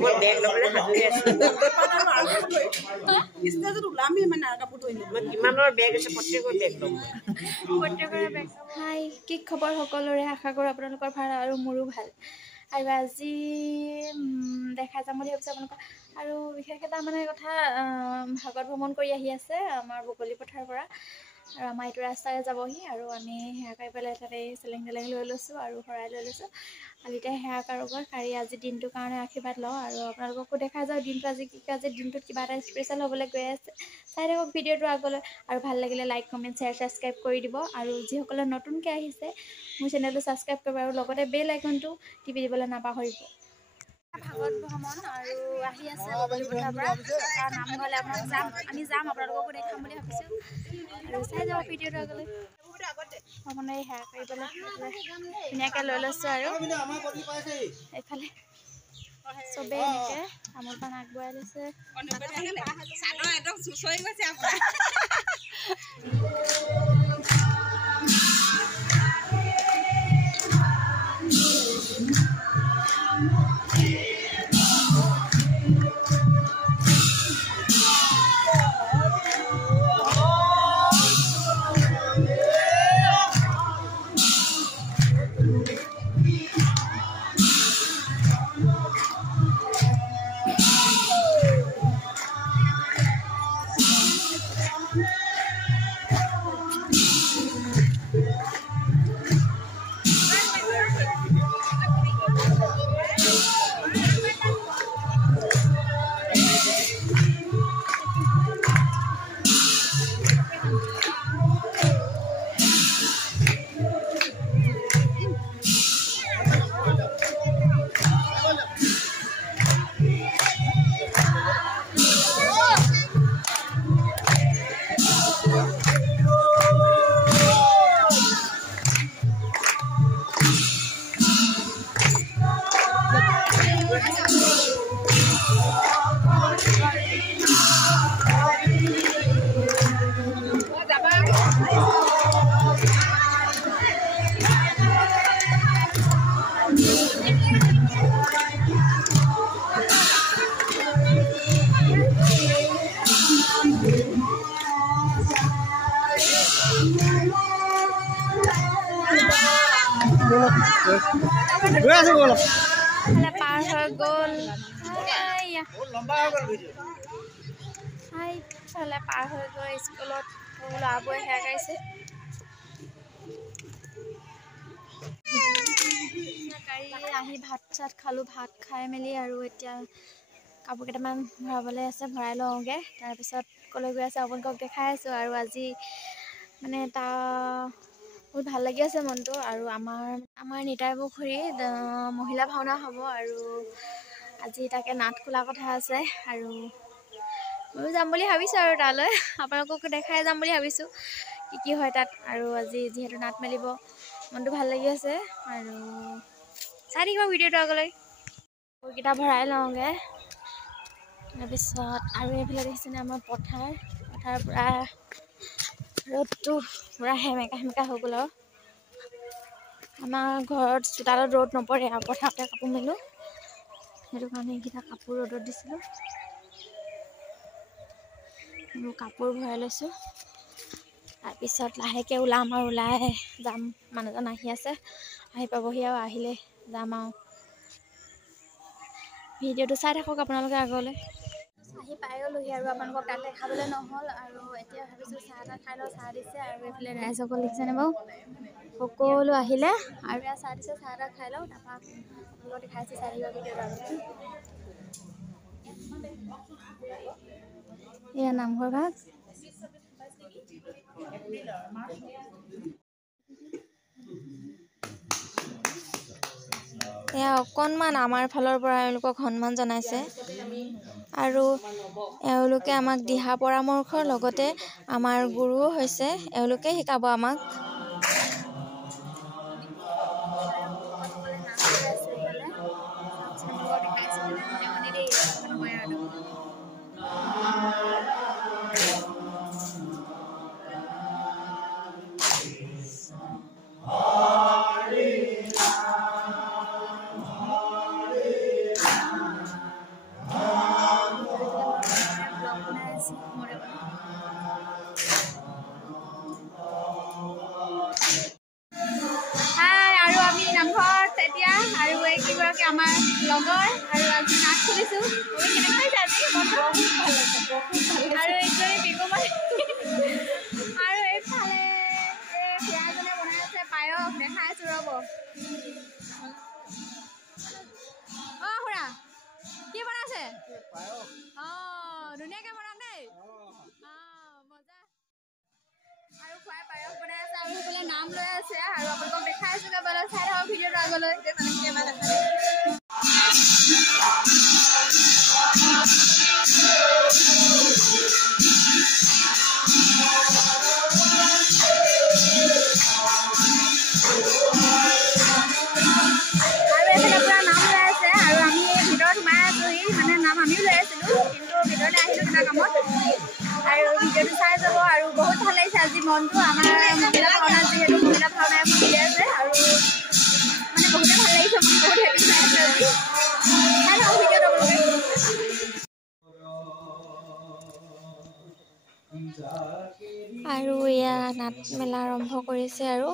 মই বেগ ল'বলৈ সাজু হৈ আছোঁ কিমানৰ বেগ আছে প্ৰত্যেকৰ বেগ ল'ম প্ৰত্যেকৰে বেগ। হাই কি খবৰ সকলোৰে, আশা কৰোঁ আপোনালোকৰ ভাল আৰু মোৰো ভাল। আৰু আজি দেখা যাম বুলি ভাবিছোঁ আপোনালোকৰ। আৰু বিশেষ এটা মানে কথা, ভাগত ভ্ৰমণ কৰি আহি আছে আমাৰ বগলী পথাৰৰ পৰা, আৰু আমাৰ এইটো ৰাস্তাৰে যাবহি। আৰু আমি সেৱা কৰি পেলাই তাতে চেলেং তেলেং লৈ লৈছোঁ আৰু শৰাই লৈ লৈছোঁ। কালিতে সেৱা কৰোঁগৈ, কালি আজি দিনটোৰ কাৰণে আশীৰ্বাদ লওঁ। আৰু আপোনালোককো দেখা যাওঁ দিনটো আজি দিনটোত কিবা এটা স্পেচিয়েল হ'বলৈ গৈ আছে। চাই থাকক ভিডিঅ'টো আগলৈ, আৰু ভাল লাগিলে লাইক কমেণ্ট শ্বেয়াৰ ছাবস্ক্ৰাইব কৰি দিব। আৰু যিসকলে নতুনকৈ আহিছে মোৰ চেনেলটো ছাবস্ক্ৰাইব কৰিব, আৰু লগতে বেল আইকনটো টিপি দিবলৈ নাপাহৰিব। ভাগত ভ্ৰমণ আৰু আহি আছে বগলী পথাৰৰ পৰা, তাৰ নামঘৰলৈ আমি যাম, আপোনালোককো দেখাম বুলি ভাবিছোঁ। আৰু চাই যাব ভিডিঅ'টো আগলৈ। মানে সেৱা কৰিবলৈ ধুনীয়াকৈ লৈ লৈছোঁ। আৰু এইফালে চবেই এনেকৈ তামোল পাণ আগবঢ়াই লৈছে। পাৰ হৈ গ'ল, পাৰ হৈ গৈ স্কুলত ল'ৰাবোৰে সেৱা কৰিছে। আহি ভাত চাত খালোঁ, ভাত খাই মেলি আৰু এতিয়া কাপোৰ কেইটামান ভৰাবলৈ আছে, ভৰাই লওঁগৈ। তাৰপিছত ক'লৈ গৈ আছে আপোনালোকক দেখাই আছোঁ। আৰু আজি মানে বহুত ভাল লাগি আছে মনটো। আৰু আমাৰ নিতাই পুখুৰীত মহিলা ভাওনা হ'ব, আৰু আজি তাকে নাট খোলা কথা আছে। আৰু ময়ো যাম বুলি ভাবিছোঁ, আৰু তালৈ আপোনালোককো দেখাই যাম বুলি ভাবিছোঁ কি হয় তাত। আৰু আজি যিহেতু নাট মেলিব, মনটো ভাল লাগি আছে। আৰু চাই থাকিব ভিডিঅ'টো আগলৈ। কাপোৰকেইটা ভৰাই লওঁগৈ। তাৰপিছত আৰু এইফালে দেখিছেনে আমাৰ পথাৰৰ পৰা ৰ'দটো পূৰা সেমেকা হৈ গ'ল। আৰু আমাৰ ঘৰত চোতালত ৰ'দ নপৰে, আৰু পথাৰতে কাপোৰ মেলোঁ, সেইটো কাৰণে এইকেইটা কাপোৰ ৰ'দত দিছিলোঁ। কাপোৰ ভৰাই লৈছোঁ। তাৰপিছত লাহেকৈ ওলাম, আৰু ওলাই যাম। মানুহজন আহি আছে, আহি পাবহি, আৰু আহিলে যাম। আৰু ভিডিঅ'টো চাই থাকক আপোনালোকে আগলৈ। আহি পাই গ'লোহি, আৰু আপোনালোকক তাত দেখাবলৈ নহ'ল। আৰু এতিয়া ভাবিছোঁ চাহ এটা খাই লওঁ, চাহ দিছে। আৰু এইফালে ৰাইজসকল দেখিছেনে বাৰু, সকলো আহিলে, আৰু এয়া চাহ দিছে, চাহ এটা খাই লওঁ। তাৰপৰা আপোনালোকক দেখাইছোঁ, চাই দিব ভিডিঅ'টো আগলৈ। এয়া নামঘৰ ভাগ। এয়া অকণমান আমাৰ ফালৰ পৰা এওঁলোকক সন্মান জনাইছে। আৰু এওঁলোকে আমাক দিহা পৰামৰ্শৰ লগতে আমাৰ গুৰুও হৈছে, এওঁলোকে শিকাব আমাক। ধুনীয়াকে বনাম দেই মজা আৰু খুৱাই পায়স বনাই আছে আৰু সেইফালে নাম লৈ আছে আৰু আপোনালোকক দেখাই আছো কেৱল চাই থাকক ভিডিঅ'টো আগলৈ बहुत ভাল লাগিছে আজি মনটো আমাৰ মহিলা ভাওনা যেহেতু মহিলা ভাওনা এখন দি আছে আৰু মানে বহুতে ভাল লাগিছে মই বহুত হেপি চাই আছো আজি ভিডিঅ'টো আৰু এয়া নাট মেলা আৰম্ভ কৰিছে আৰু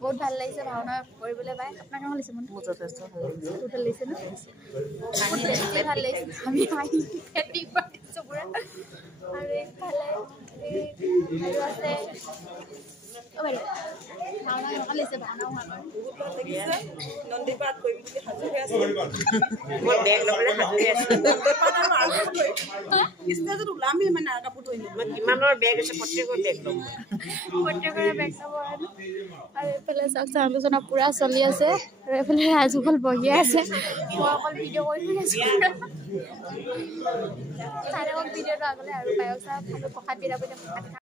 बहुत ভাল লাগিছে ভাওনা কৰিবলৈ পাই আপোনাক কেনে লাগিছে মন যথেষ্ট ভাল লাগিছে ন ভাল লাগিছে আমি হেপি পাৰ্টিছো পুৰা আৰু এইফালে আৰু আছে মই বেগ ল'বলৈ সাজু হৈ আছোঁ। মই কিমানৰ বেগ আছে প্ৰত্যেকৰ বেগ ল'ম। প্ৰত্যেকৰে বেগ ল'ব আৰু এইফালে চাওক আলোচনা পূৰা চলি আছে আৰু এইফালে ৰাজুসকল বহিয়ে আছে। মই অকল ভিডিঅ' কৰি আছোঁ। চাই থাকক ভিডিঅ'টো আগলৈ আৰু পায়স চাহ খালোঁ প্ৰসাদ বিৰা